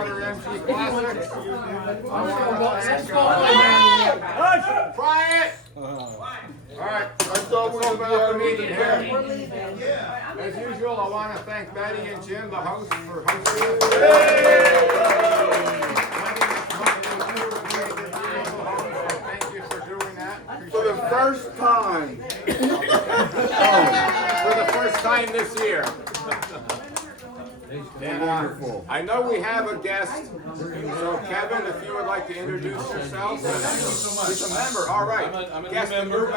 Water MG Classic. Quiet! All right, let's open up the meeting here. As usual, I want to thank Betty and Jim, the hosts, for hosting us. Thank you for doing that. For the first time. For the first time this year. And, Wonderful. I know we have a guest, so Kevin, if you would like to introduce yourself. He's a member, all right. I'm a Guest member.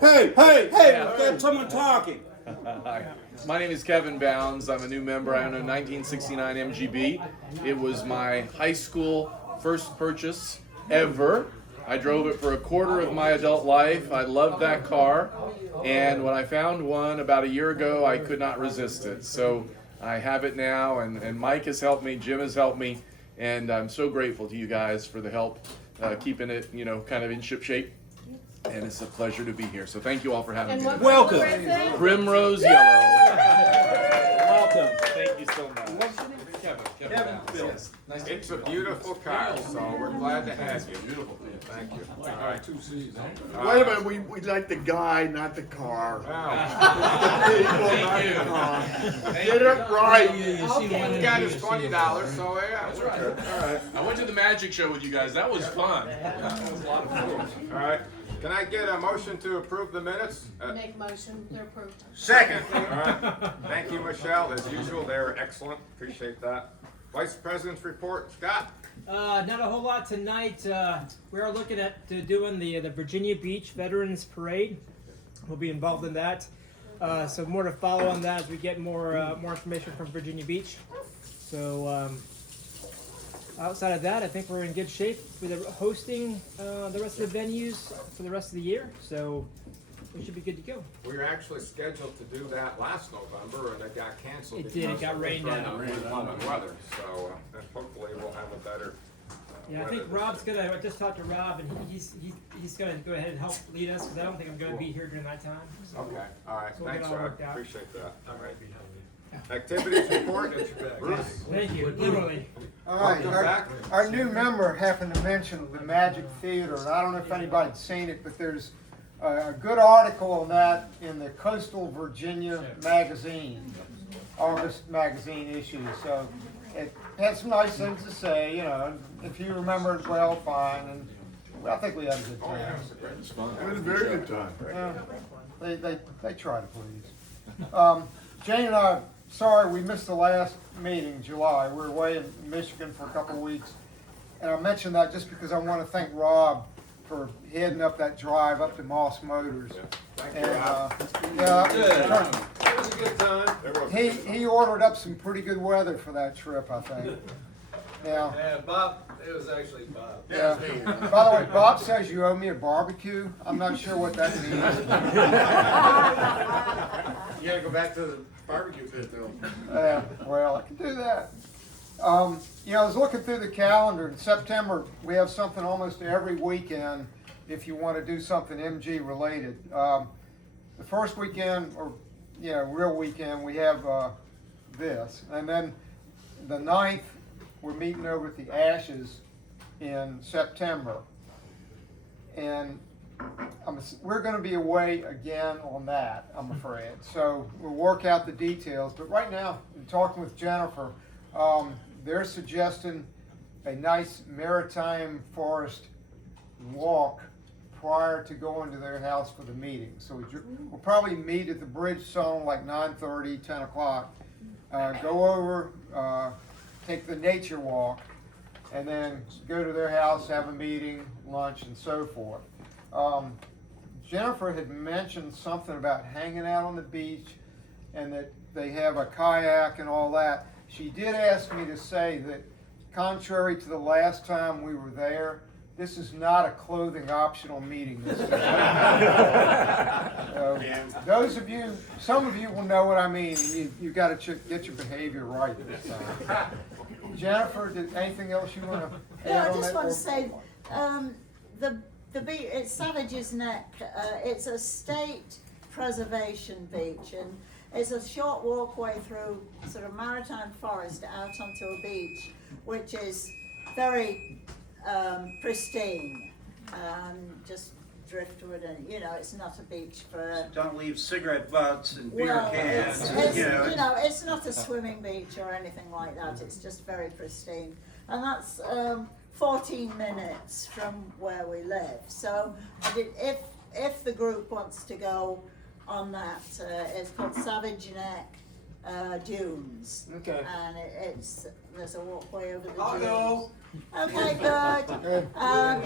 Hey, we've got someone talking. Hi. My name is Kevin Bounds. I'm a new member. I own a 1969 MGB. It was my high school first purchase ever. I drove it for a quarter of my adult life. I loved that car. And when I found one about a year ago, I could not resist it. So I have it now, and Mike has helped me, Jim has helped me, and I'm so grateful to you guys for the help keeping it, kind of in ship shape. And it's a pleasure to be here. So thank you all for having me. Welcome. Primrose Yellow. Welcome. Thank you so much. Kevin. Yes. Nice to It's a beautiful car, so we're glad to have you. Beautiful. Thank you. All right, 2 C's. Wait a minute, we like the guy, not the car. Wow. The people, not the car. Get it right. He got his $20, so yeah. That's right. All right. I went to the magic show with you guys. That was fun. That was a lot of fun. All right. Can I get a motion to approve the minutes? Make a motion, they're approved. Second. All right. Thank you, Michelle. As usual, they were excellent. Appreciate that. Vice President's report, Scott. Not a whole lot tonight. We are looking at doing the Virginia Beach Veterans Parade. We'll be involved in that. So more to follow on that as we get more information from Virginia Beach. So outside of that, I think we're in good shape with hosting the rest of the venues for the rest of the year. So we should be good to go. We were actually scheduled to do that last November, and it got canceled. It did. It because got of rained out. inclement weather. So hopefully we'll have a better. Yeah, I think Rob's gonna. I just talked to Rob, and he's gonna go ahead and help lead us because I don't think I'm gonna be here during that time. So. Okay. All right. So we'll get Thanks, it all Rob. worked out. Appreciate that. All right. Activities report. Bruce. Thank you. Literally. All right, Welcome back. our new member happened to mention the Magic Theater, and I don't know if anybody's seen it, but there's a good article on that in the Coastal Virginia magazine, August magazine issue. So it had some nice things to say, if you remember it well, fine, and I think we had a good Oh, yeah. time. It was fun. It was a very good time. Yeah, they try to please. Jane and I, sorry we missed the last meeting, July. We were away in Michigan for a couple of weeks. And I mentioned that just because I want to thank Rob for heading up that drive up to Moss Motors. Thank you, And, Rob. it was a good time. It was. he ordered up some pretty good weather for that trip, I think. Now, Yeah, Bob, it was actually Bob. yeah. By the way, Bob says you owe me a barbecue. I'm not sure what that means. You gotta go back to the barbecue pit though. Well, I can do that. I was looking through the calendar. In September, we have something almost every weekend if you want to do something MG related. The first weekend, or real weekend, we have this. And then the 9th, we're meeting over at the Ashes in September. And we're going to be away again on that, I'm afraid. So we'll work out the details. But right now, in talking with Jennifer, they're suggesting a nice maritime forest walk prior to going to their house for the meeting. So we'll probably meet at the Bridge Zone like 9:30, 10 o'clock. Go over, take the nature walk, and then go to their house, have a meeting, lunch, and so forth. Jennifer had mentioned something about hanging out on the beach and that they have a kayak and all that. She did ask me to say that contrary to the last time we were there, this is not a clothing optional meeting this time. So, those of you, some of you will know what I mean, and you got to get your behavior right this time. Jennifer, anything else you want to Yeah, add I on just that? want to say, the beach, it's Savage's Neck. It's a state preservation beach, and It's a short walkway through sort of maritime forest out onto a beach, which is very pristine, just driftwood, and it's not a beach for. Don't leave cigarette butts and beer Well, cans. it's not a swimming beach or anything like that. It's just very pristine, and that's 14 minutes from where we live. So, if the group wants to go on that, it's called Savage Neck Dunes. Okay. And there's a walkway over the I'll dunes. go. Okay, good. And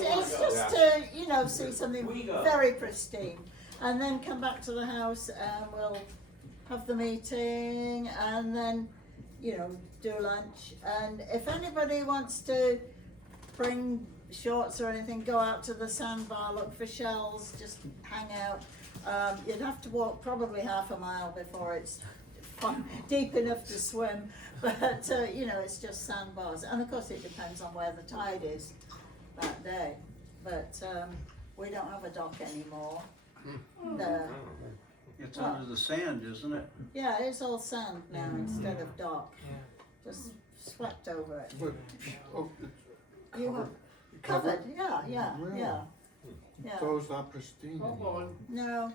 it's just to, see something very pristine. And then come back to the house and we'll have the meeting and then, do lunch. And if anybody wants to bring shorts or anything, go out to the sandbar, look for shells, just hang out. You'd have to walk probably half a mile before it's deep enough to swim, but it's just sandbars, and of course it depends on where the tide is that day. But we don't have a dock anymore. It's under the sand, isn't it? Yeah, it's all sand now instead of dock. Just swept over it. But, You have covered, yeah. so it's not pristine. No,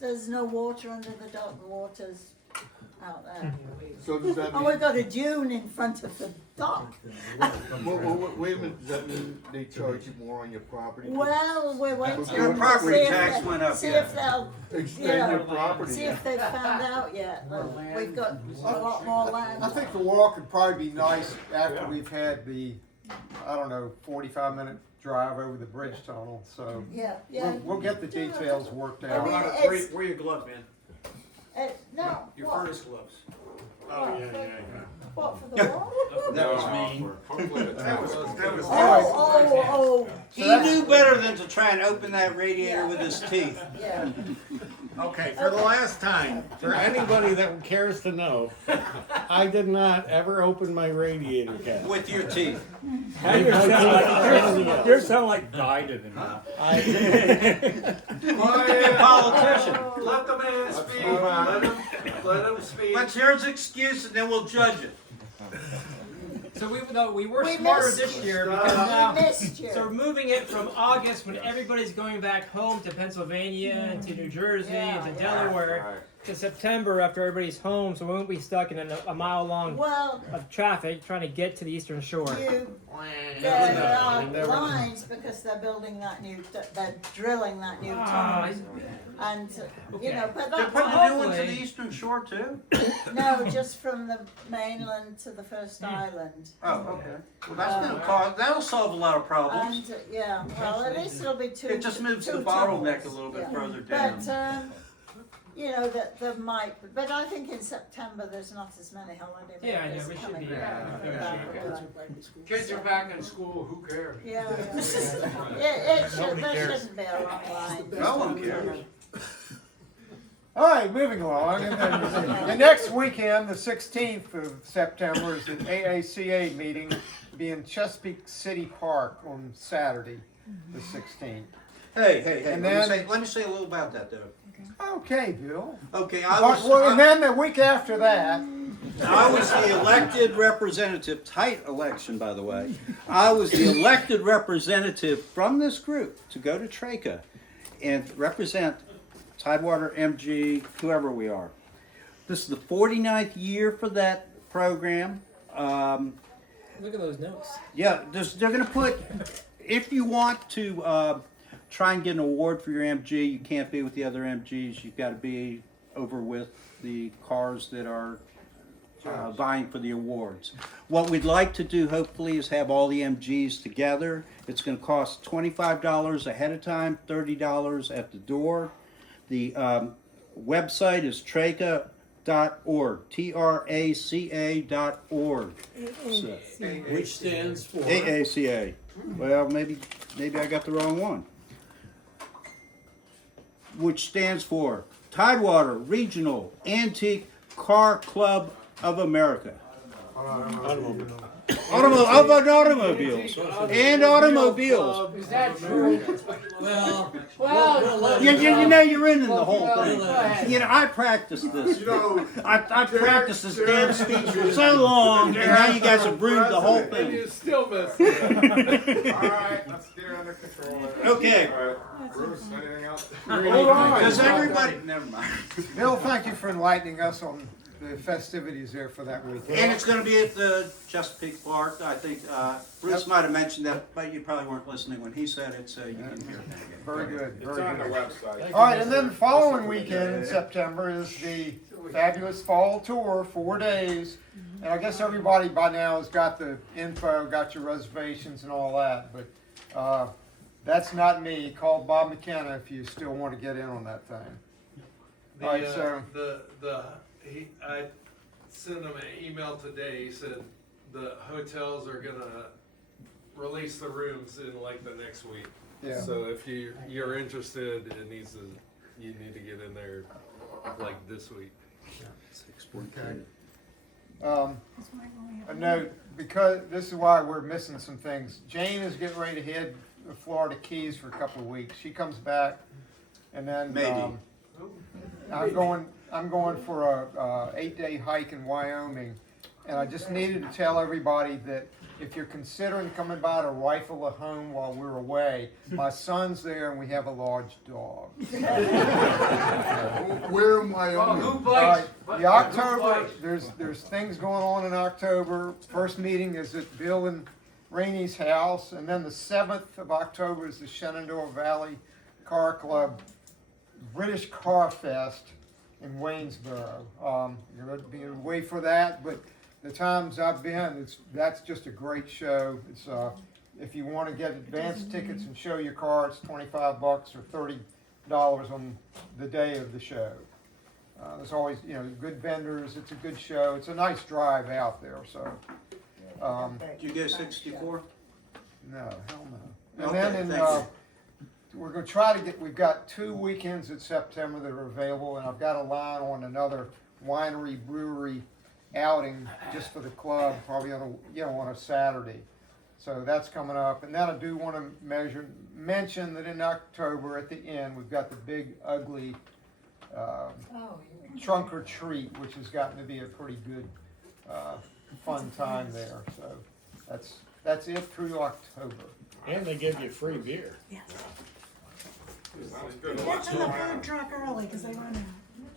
there's no water under the dock. The water's out there. So does that Oh, mean, we've got a dune in front of the dock. wait a minute, does that mean they charge you more on your property? Well, we're waiting. Your to property see if tax they- went up, See yeah. if they'll, Extend your property. see if they've found out yet. Look, we've got a lot more land. I think the walk would probably be nice after we've had the, 45-minute drive over the bridge tunnel, so. Yeah. We'll get the details worked I out. mean, Where your glove, man? No, Your what? furnace gloves. What, for the wall? That was mean. That was. Oh, He knew better than to try and open that radiator with his teeth. yeah. Okay, for the last time, for anybody that cares to know, I did not ever open my radiator cap. With your teeth. You're sounding like Biden and all. Be a politician. Let the man speak. Let him speak. Let's hear his excuse and then we'll judge it. So we were We smarter missed this you. year because now. We missed you. So we're moving it from August when everybody's going back home to Pennsylvania and to New Jersey and to Delaware to September after everybody's home, so we won't be stuck in a mile long Well, of traffic trying to get to the Eastern Shore. there are lines because they're building that they're drilling that new tunnel. And, but They're that putting a new one to hopefully- the eastern shore too? no, just from the mainland to the first island. Oh, okay. Well, that's gonna cause, that'll solve a lot of problems. And, well, at least it'll be two. It just moves the two bottleneck tunnels. a little bit Yeah. further down. But, that there might, but I think in September there's not as many holiday Yeah, I know, makers we should coming be, back. Kids are back in school, who cares? Yeah. There shouldn't be a long line. No one cares. All right, moving along. And then the next weekend, the 16th of September, is an AACA meeting. Be in Chesapeake City Park on Saturday, the 16th. Hey, And let then- me say a little about that though. Okay, Bill. Okay, And then the week after that, I was the elected representative, tight election by the way. I was the elected representative from this group to go to TRACA and represent Tidewater, MG, whoever we are. This is the 49th year for that program. Look at those notes. Yeah, they're going to put, if you want to try and get an award for your MG, you can't be with the other MGs. You've got to be over with the cars that are vying for the awards. What we'd like to do, hopefully, is have all the MGs together. It's going to cost $25 ahead of time, $30 at the door. The website is traca.org, traca.org. Which stands for? AACA. Well, maybe I got the wrong one. Which stands for Tidewater Regional Antique Car Club of America. How about automobiles? And automobiles. Is that true? Well, You know you're in the whole thing. You know, I practiced this. You know, I practiced this damn speech for so long, and now you guys have ruined the whole thing. You still messed it up. all right, let's get it under control. Okay. All right, Bruce, anything else? Hold on. Does everybody? Never mind. Bill, thank you for enlightening us on the festivities there for that weekend. And it's going to be at the Chesapeake Park. I think Bruce might have mentioned that, but you probably weren't listening when he said it, so you can hear it. Very good, It's very on the good. website. All right, and then the following weekend in September is the fabulous fall tour, 4 days. And I guess everybody by now has got the info, got your reservations and all that, but that's not me. Call Bob McKenna if you still want to get in on that thing. All right, so I sent him an email today. He said the hotels are gonna release the rooms in like the next week. yeah. So if you're interested, you need to get in there like this week. Okay. A note, because this is why we're missing some things. Jane is getting ready to head to Florida Keys for a couple of weeks. She comes back, and then Maybe. I'm going for a 8-day hike in Wyoming, and I just needed to tell everybody that if you're considering coming by to rifle a home while we're away, my son's there and we have a large dog. Where am I on? Who All right, bites? the October, there's things going on in October. First meeting is at Bill and Rainey's house, and then the 7th of October is the Shenandoah Valley Car Club British Car Fest in Waynesboro. You're going to be away for that, but the times I've been, that's just a great show. It's if you want to get advance tickets and show your car, it's $25 or $30 on the day of the show. There's always, good vendors. It's a good show. It's a nice drive out there. So, Did you go 64? no, hell no. And Okay, then thank we're going to try to get. We've got 2 weekends in September that are available, and I've got a line on another winery brewery outing just for the club, probably on a Saturday. So that's coming up, and then I do want to mention that in October at the end we've got the big ugly trunk or treat, which has gotten to be a pretty good fun time there. So that's it through October. And they give you free beer. Sounds good. Get to the food truck early, cause they run out.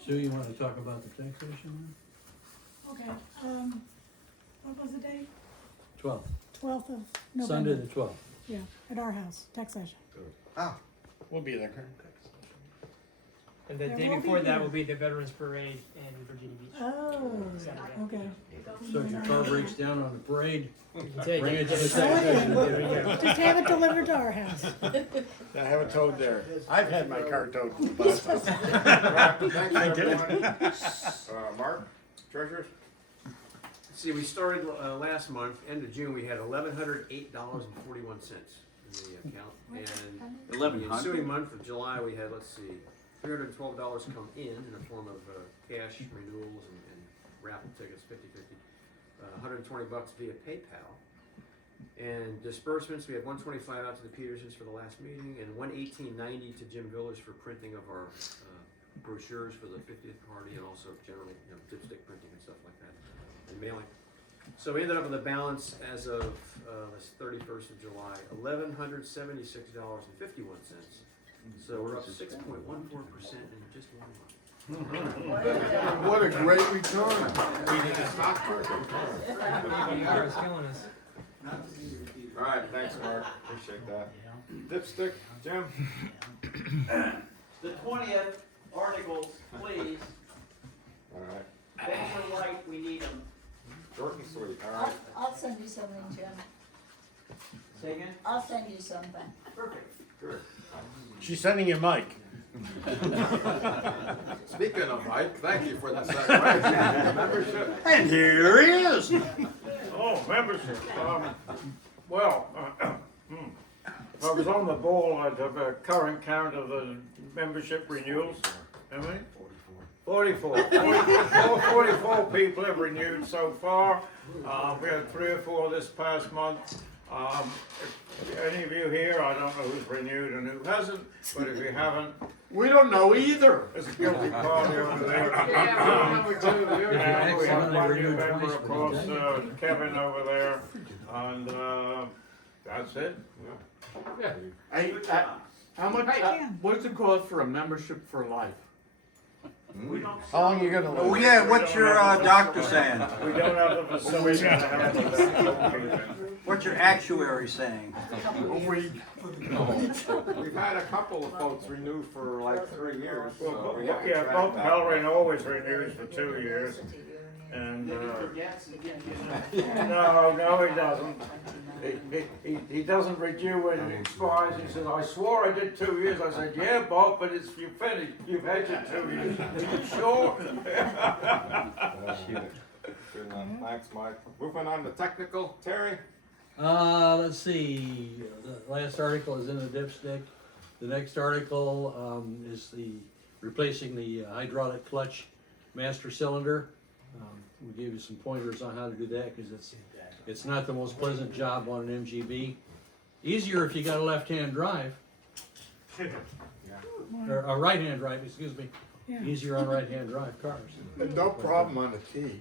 Sue, you wanna talk about the taxation? Okay, what was the date? 12th, 12th of Sunday November. the 12th. Yeah, at our house, taxation. We'll be there. And the There day will be before that beer. will be the Veterans Parade in Virginia Beach. Oh, Saturday. okay. So if your car breaks down on the parade, You can take bring it to the Sell it taxation. in. Just have it delivered to our house. I have it towed there. I've had my car towed to the bus. All right, thanks, everyone. Mark, treasurers? See, we started last month, end of June, we had $1,108.41 in the account. And the 1100. ensuing month of July, we had, $312 come in the form of cash renewals and raffle tickets, 50/50. $120 via PayPal. And disbursements, we had $125 out to the Petersons for the last meeting, and $118.90 to Jim Villers for printing of our brochures for the 50th party, and also generally, dipstick printing and stuff like that, and mailing. So we ended up with a balance as of this 31st of July, $1,176.51. So we're up 6.14% in just 1 month. What a great return. ER is killing us. All right, thanks, Mark. Appreciate that. Dipstick, Jim? The 20th articles, please. All right. Things are light, we need them. Short and sweet. All right. I'll send you something, Jim. Say again? I'll send you something. Perfect. Good. She's sending you Mike. Speaking of Mike, thank you for that satisfaction. Membership. And here he is. Oh, membership. I was on the ball at the current count of the membership renewals. How many? 44 people have renewed so far. We had 3 or 4 this past month. If any of you here, I don't know who's renewed and who hasn't, but if you haven't, we don't know either. There's a guilty party over there. And we have one new member, of course, Kevin over there, and that's it. Hey, how much, what's the cost for a membership for life? How long are you gonna live? Oh yeah, what's your doctor saying? We don't have the facility to handle that. What's your actuary saying? We've had a couple of folks renew for like 3 years. So we haven't Yeah, tracked Bob that. Halloran always renews for 2 years. And, no, he doesn't. He doesn't renew when it expires. He says, I swore I did 2 years. I said, yeah, Bob, but it's, you finished. You've had your 2 years. Are you sure? Good one. Thanks, Mike. Moving on to technical, Terry? Let's see, the last article is in the dipstick. The next article, is replacing the hydraulic clutch master cylinder. We gave you some pointers on how to do that, cause it's not the most pleasant job on an MGB. Easier if you got a left-hand drive. Or a right-hand drive, excuse me. Yeah. Easier on right-hand drive cars. No problem on the T.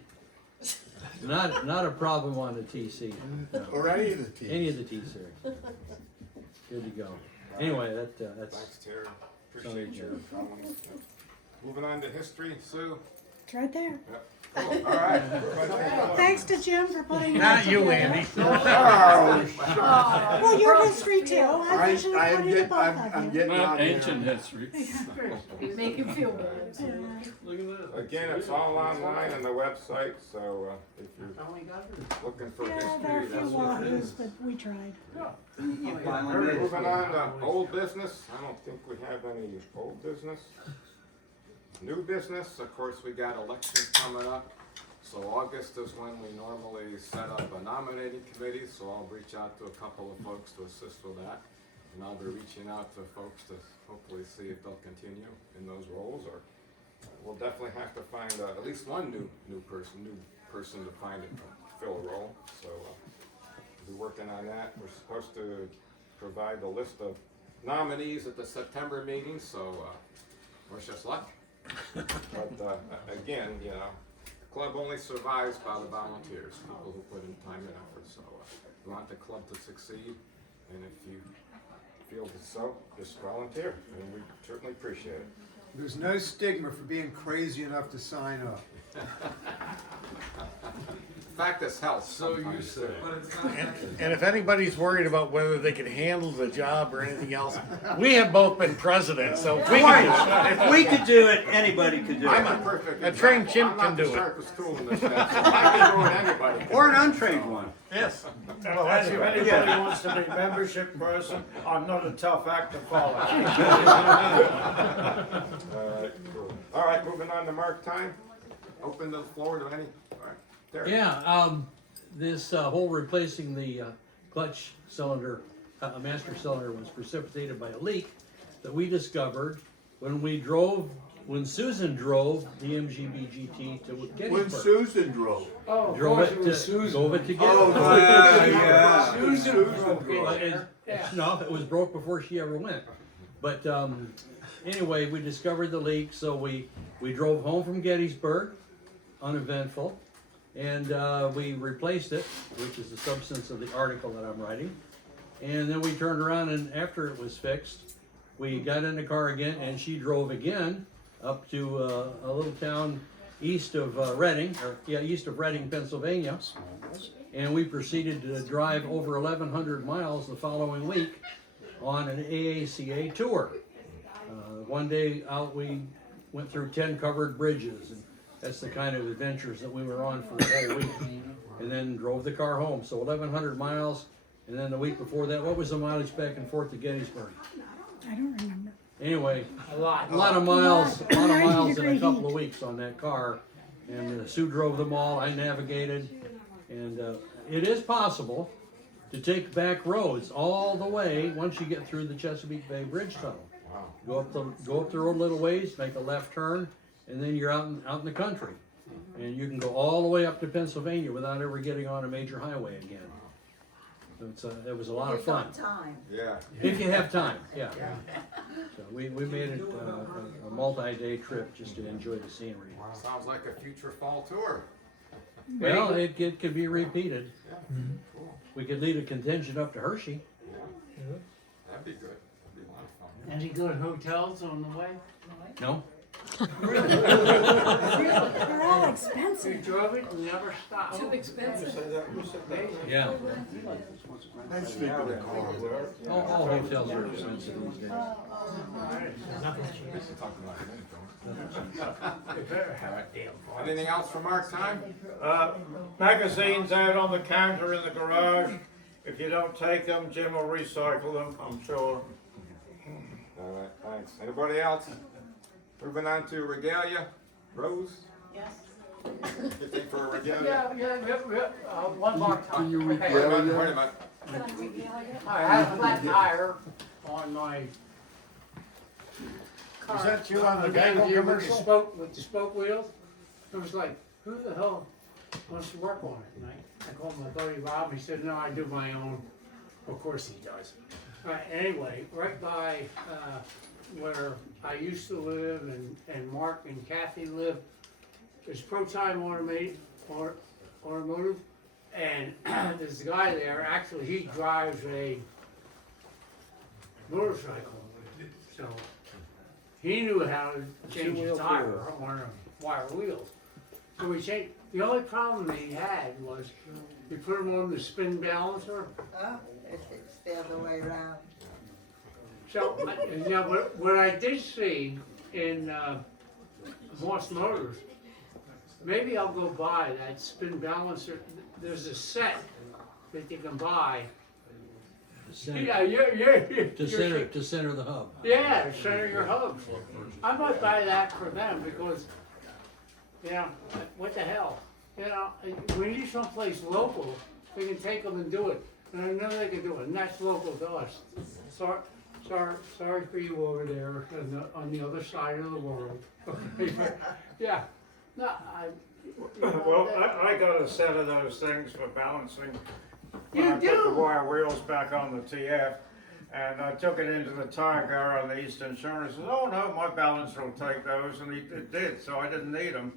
Not a problem on the TC. No. Or any of the T's. Any of the T series. Good to go. Anyway, that's. Thanks, Terry. Appreciate your comments. Moving on to history, Sue. It's right there. Yep. Cool. All right. Thanks to Jim for putting it Not you, together. Andy. Well, your history too. I usually put it in both of I'm you. getting on Ancient there. history. Make him feel bad. Again, it's all online on the website, so if you're looking for Yeah, there are a history, few that's what it wahoos, is. but we tried. You finally made it. Moving on to old business, I don't think we have any old business. New business, of course, we got elections coming up, so August is when we normally set up a nominating committee, so I'll reach out to a couple of folks to assist with that. And I'll be reaching out to folks to hopefully see if they'll continue in those roles, or we'll definitely have to find at least one new person to find and fill a role, so we'll be working on that. We're supposed to provide the list of nominees at the September meeting, so wish us luck. But again, you know, the club only survives by the volunteers, people who put in time and effort, so we want the club to succeed, and if you feel so, just volunteer, and we certainly appreciate it. There's no stigma for being crazy enough to sign up. In fact, this helps So you sometimes, say. too. And if anybody's worried about whether they can handle the job or anything else, we have both been president, so if we can, If we could do it, anybody could do I'm it. a perfect A trained example. chimp I'm not can do the it. sharpest tool in this bag, so I can do it, anybody can. Or an untrained one. yes. Well, if anybody wants to be membership person, I'm not a tough act to follow. Cool. All right, moving on to mark time. Open the floor to any, all right, Derek. Yeah, this whole replacing the clutch cylinder, master cylinder was precipitated by a leak that we discovered when Susan drove the MGB GT to Gettysburg. Susan drove. Oh, of Drove course it it to, was Susan. drove it to Oh, Gettysburg. yeah. Susan broke But it. no, it was broke before she ever went. But anyway, we discovered the leak, so we drove home from Gettysburg, uneventful, and we replaced it, which is the substance of the article that I'm writing. And then we turned around, and after it was fixed, we got in the car again, and she drove again up to a little town east of Reading, east of Reading, Pennsylvania. And we proceeded to drive over 1,100 miles the following week on an AACA tour. One day out, we went through 10 covered bridges, and that's the kind of adventures that we were on for the whole week. And then drove the car home, so 1,100 miles. And then the week before that, what was the mileage back and forth to Gettysburg? I don't remember. Anyway, A lot. a lot of miles in a 90-degree couple of heat. weeks on that car. And Sue drove them all, I navigated. And it is possible to take back roads all the way once you get through the Chesapeake Bay Bridge Tunnel. Go up the road a little ways, make a left turn, and then you're out in the country. And you can go all the way up to Pennsylvania without ever getting on a major highway again. So it was a lot of We've fun. got time. Yeah. If you have time, yeah. So we made it a multi-day trip just to enjoy the scenery. Sounds like a future fall tour. Well, it could be repeated. Yeah, cool. We could lead a contingent up to Hershey. That'd be good. That'd be a lot of fun. Any good hotels on the way? No? They're all You expensive. drove it and never stopped? Too expensive. Yeah. Let's speak of the car. All hotels are expensive these days. Nothing's cheap. We should talk about it. All right. Anything else from Mark time? Magazines out on the counter in the garage. If you don't take them, Jim will recycle them, I'm sure. All right, thanks. Anybody else? Moving on to regalia. Rose? Yes. Anything for regalia? One more time. Wait a minute, wait a minute. I had a flat tire on my car. Is that you on the Gang Gangle with commercial? with the spoke wheels. It was like, who the hell wants to work on it? And I called my buddy Rob, he said, no, I do my own. Of course he does. Anyway, right by, where I used to live and Mark and Kathy live, there's Pro Time Automotive, and there's a guy there, actually he drives a motorcycle, so he knew how to change the tire on the wire wheels. So we changed, the only problem that he had was, you put them on the spin balancer, Oh, it's the other way around. so, yeah, what I did see in, Moss Motors, maybe I'll go buy that spin balancer, there's a set that you can buy. To center, Yeah, to center the hub. yeah, to center your hubs. I might buy that for them because, you know, what the hell? You know, we need someplace local, they can take them and do it. And I know they can do it, and that's local to us. Sorry for you over there on the other side of the world. Yeah, no, Well, I got a set of those things for balancing. When You I put the do? wire wheels back on the TF, and I took it into the tire guy on the East Insurance, said, oh no, my balancer will take those, and it did, so I didn't need them.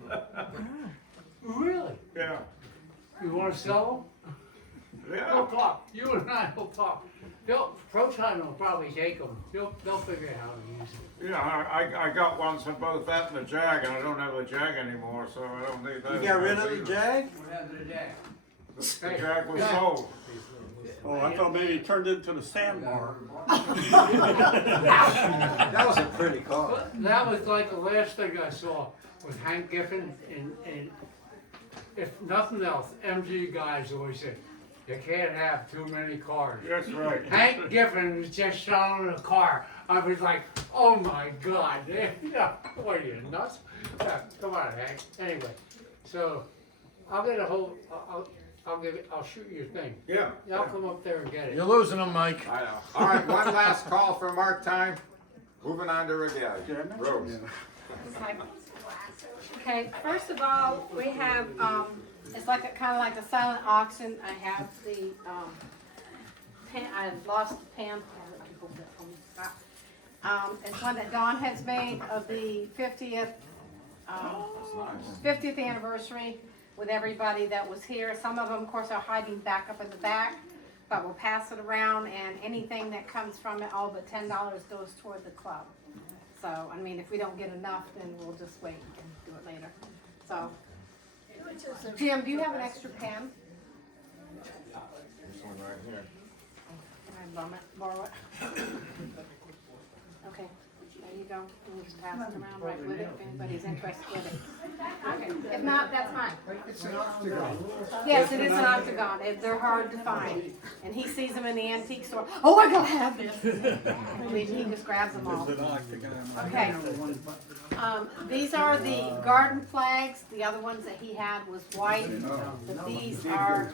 Really? Yeah, You wanna sell them? We'll yeah. talk, you and I will talk. Pro Time will probably take them, they'll figure out how to use it. Yeah, I got ones for both that and the Jag, and I don't have the Jag anymore, so I don't need those. You got rid of the Jag? What happened to that? The Jag was sold. Oh, I thought maybe it turned into the sandbar. That was a pretty car. That was like the last thing I saw with Hank Giffen and if nothing else, MG guys always said, you can't have too many cars. That's right. Hank Giffen was just showing a car. I was like, oh my God, yeah, what are you, nuts? Yeah, come on, Hank. Anyway, so I'll get a whole, I'll shoot you a thing. Yeah. I'll come up there and get it. You're losing them, Mike. I know. All right, one last call for Mark time. Moving on to regalia. Rose. Okay, first of all, we have, it's like a, kind of like a silent auction. I have the, pen, I lost the pen. It's one that Dawn has made of the 50th, 50th anniversary with everybody that was here. Some of them, of course, are hiding back up in the back, but we'll pass it around, and anything that comes from it, all but $10 goes toward the club. So, I mean, if we don't get enough, then we'll just wait and do it later. So, Jim, do you have an extra pen? This one right here. Can I borrow it? Okay, there you go. We'll just pass it around right with it if anybody's interested with it. Okay, if not, that's fine. It's an octagon. Yes, it is an octagon. They're hard to find. And he sees them in the antique store. Oh, I gotta have this. He just grabs them all. Okay. These are the garden flags. The other ones that he had was white. But these are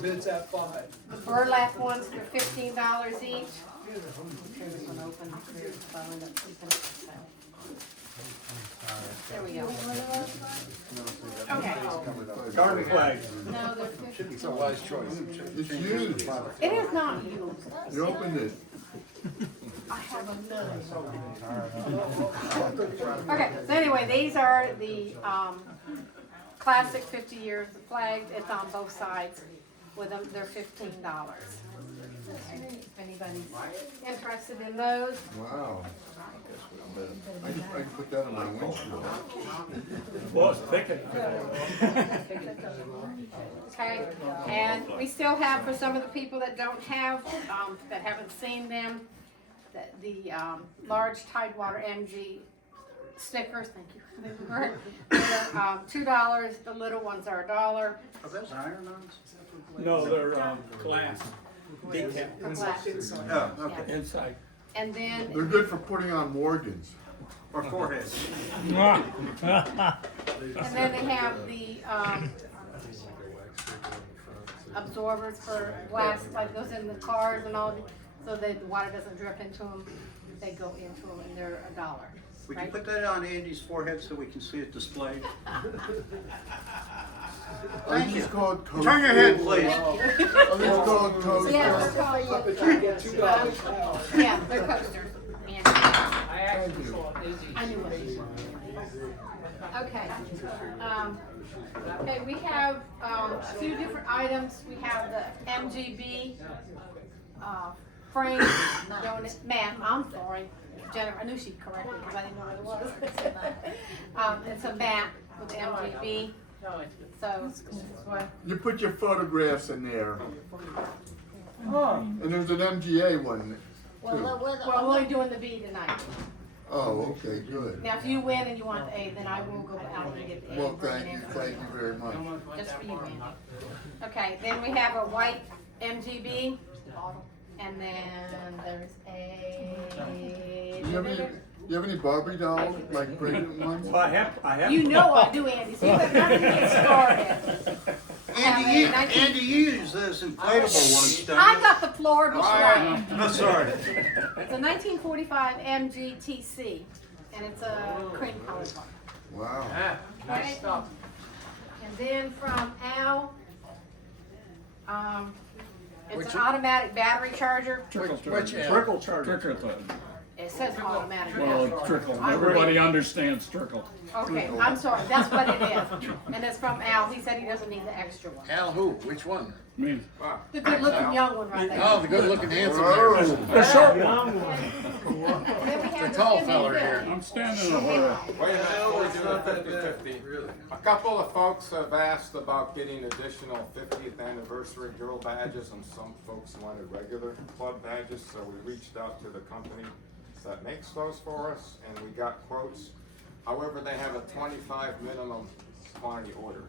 Bids at 5. the burlap ones for $15 each. Turn this one open. So I'll end up keeping it. There we go. Okay. Garden flags. No, they're 50. It's a wise choice. It's used. It is not used. You opened it. I have a Okay, so anyway, these are the classic 50 years of flags. It's on both sides with them. They're $15. If anybody's interested in those. Wow. I can put that on my windshield. Well, it's thick. Okay, and we still have, for some of the people that don't have, that haven't seen them, the large Tidewater MG stickers, thank you for the word. They're $2, the little ones are $1. Are those iron-ons? No, they're glass. Decal. Glass. Oh, okay. Inside. And then, They're good for putting on Morgans. Or foreheads. and then they have the absorbers for glass, like goes in the cars and all, so that the water doesn't drip into them. They go into them and they're $1. Would you right? put that on Andy's forehead so we can see it displayed? Are these called coasters? Turn your head, please. Are these called coasters? Yeah, they're called, yeah, they're coasters. And I knew what these were. Okay. Okay, we have a few different items. We have the MGB frame donut, ma'am, I'm sorry. Jennifer, I knew she'd correct me because I didn't know what it was. It's a mat with MGB. So, this is what, You put your photographs in there. And there's an MGA one Well, too. we're well, we're only doing the B tonight. Oh, okay, good. Now, if you win and you want the A, then I will go out and get the A. Well, and bring thank it you, in. thank you very much. Just for you, Randy. Okay, then we have a white MGB, and then there's a. You have any Barbie dolls, like pregnant ones? Well, I have. You know I do, Andy, so you have nothing to get started. Andy, you use those inflatable ones, don't I you? got the floor beside. I'm sorry. It's a 1945 MGTC, and it's a cream colored one. Wow. Okay? And then from Al, it's an automatic battery charger. Trickle charger. It says automatic. Well, battery. trickle. I'm Everybody reading. understands trickle. Okay, I'm sorry, that's what it is. And it's from Al, he said he doesn't need the extra one. Al who? Which one? Me. The good looking young one right there. Oh, the good looking handsome Whoa. there. The short one. Then we have The tall the feller here. I'm standing over. Wait a minute, before we do the 50-50. A couple of folks have asked about getting additional 50th anniversary girl badges, and some folks wanted regular club badges, so we reached out to the company that makes those for us, and we got quotes. However, they have a 25 minimum quantity order.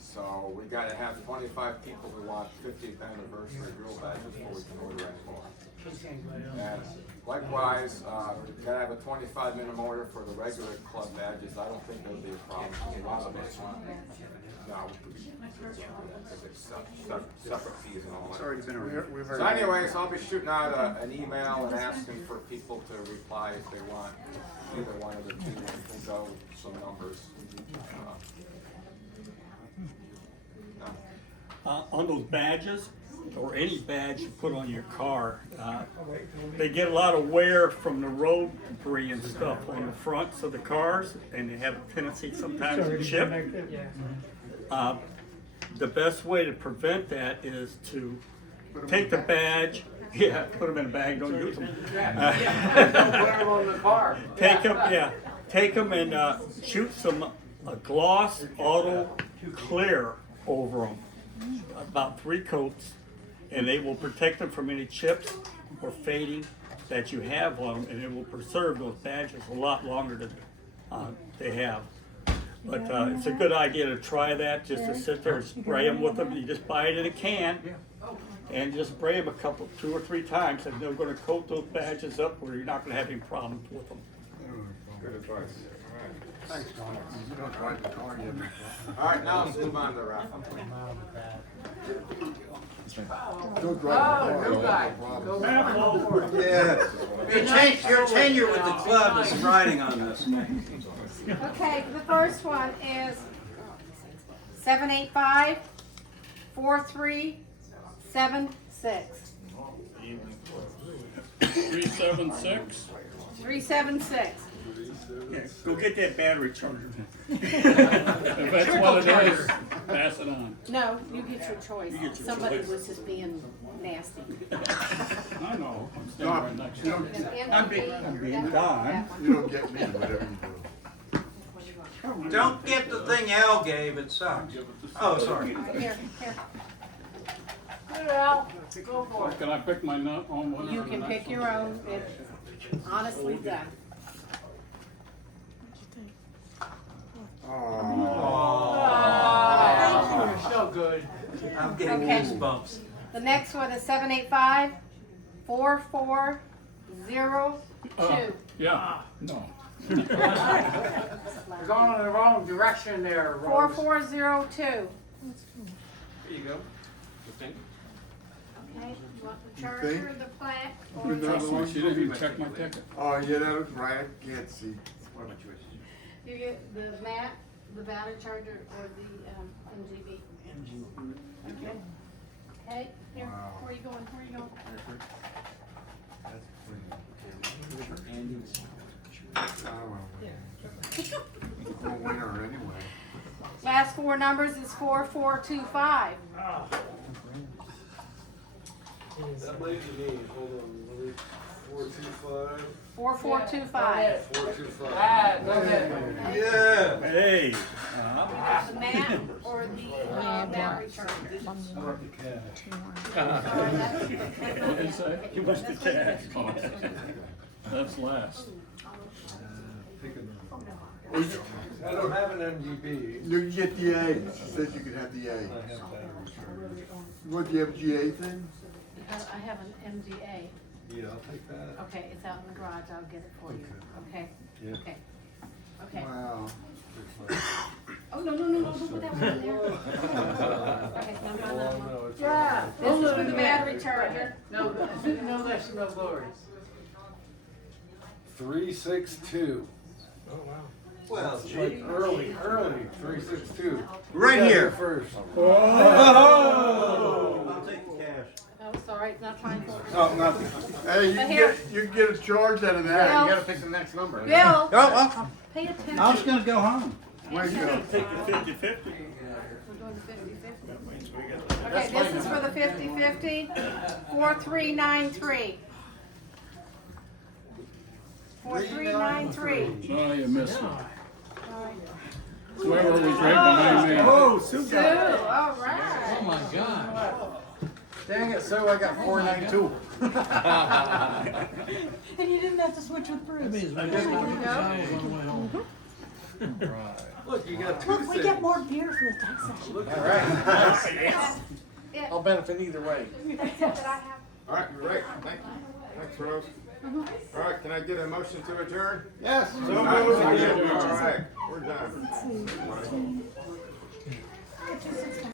So we gotta have 25 people who want 50th anniversary girl badges before we can order any more. And likewise, gotta have a 25 minimum order for the regular club badges. I don't think there'll be a problem. A lot of us want, no, because it's separate fees and all It's Uh, already been around. that. So anyways, I'll be shooting out an email and asking for people to reply if they want either one of the two, and we'll go some numbers. On those badges, or any badge you put on your car, they get a lot of wear from the road debris and stuff on the fronts of the cars, and they have a tendency sometimes to chip. The best way to prevent that is to take the badge, put them in a bag, don't use them. Take them and shoot some gloss auto clear over them, about 3 coats, and they will protect them from any chips or fading that you have on them, and it will preserve those badges a lot longer than they have. But it's a good idea to try that, just to sit there and spray them with them. You just buy it in a can and just spray them 2 or 3 times, and they're going to coat those badges up where you're not going to have any problems with them. Good advice. Thanks, Don. You don't drive the car yet. All right, now let's move on to the raffle. Oh, new guy. Yeah. Your tenure with the club is riding on this. Okay, the first one is 785-4376. 376. 376. Yeah, go get that battery charger. If that's what it is, pass it on. No, you get your choice. You get your Somebody choice. was just being nasty. I know. I'm standing right next to you. I'm being Don. You don't get me, whatever you do. Don't get the thing Al gave, it sucks. Oh, sorry. Here, here. Put it out. Go for it. Can I pick my own one? You can pick your own. It's honestly done. Oh, you're so good. I'm getting Okay. goosebumps. The next one is 785-4402. Yeah, no. You're going in the wrong direction there, Rose. 4402. Here you go. Okay, you want the charger, the plaque, or Another one? She didn't even check my ticket. Oh, yeah, that was right, I can't see. What are my choices? you get the mat, the battery charger, or the MGB. Okay. Okay, here, where are you going, where are you going? No winner anyway. Last four numbers is 4425. That might be me, hold on, let me, 425, 4425. 425. Ah, go ahead. Yeah. Hey. The mat or the battery charger. What did he say? He wants the cash. That's last. I don't have an MGB. You can get the A, she said you could have the A. I have battery charger. You want the FGA thing? I have an MGA. Yeah, I'll take that. Okay, it's out in the garage, I'll get it for you. Okay, Yeah. okay. Okay. Wow. Oh, no, don't put that one in there. Okay, no, Oh, no, it's. Yeah. This is for the battery charger. No, that's no glory. 362. Oh, wow. Well, Early, 362. right here. First. I'll take the cash. Oh, it's all right, it's not trying for it. Oh, nothing. Hey, you But can here- get, you can get a charge out of that. Bill. You gotta pick the next number. Bill, Oh, well, pay attention. I was gonna go home. Where'd you go? Take the 50-50. We're doing the 50/50. Okay, this is for the 50/50, 4393. 4393. No, you missed it. Whoever was right behind me. Oh, Two, Sue all Oh right. my God. Dang it, so I got 492. And you didn't have to switch with Bruce. That means we just got on the way home. Look, you got two Look, we things. get more beer for the tax section. I'll benefit either way. That's it that I have. All right, great, thank you. Thanks, Rose. All right, can I get a motion to adjourn? Yes. All right, we're done. Let's see.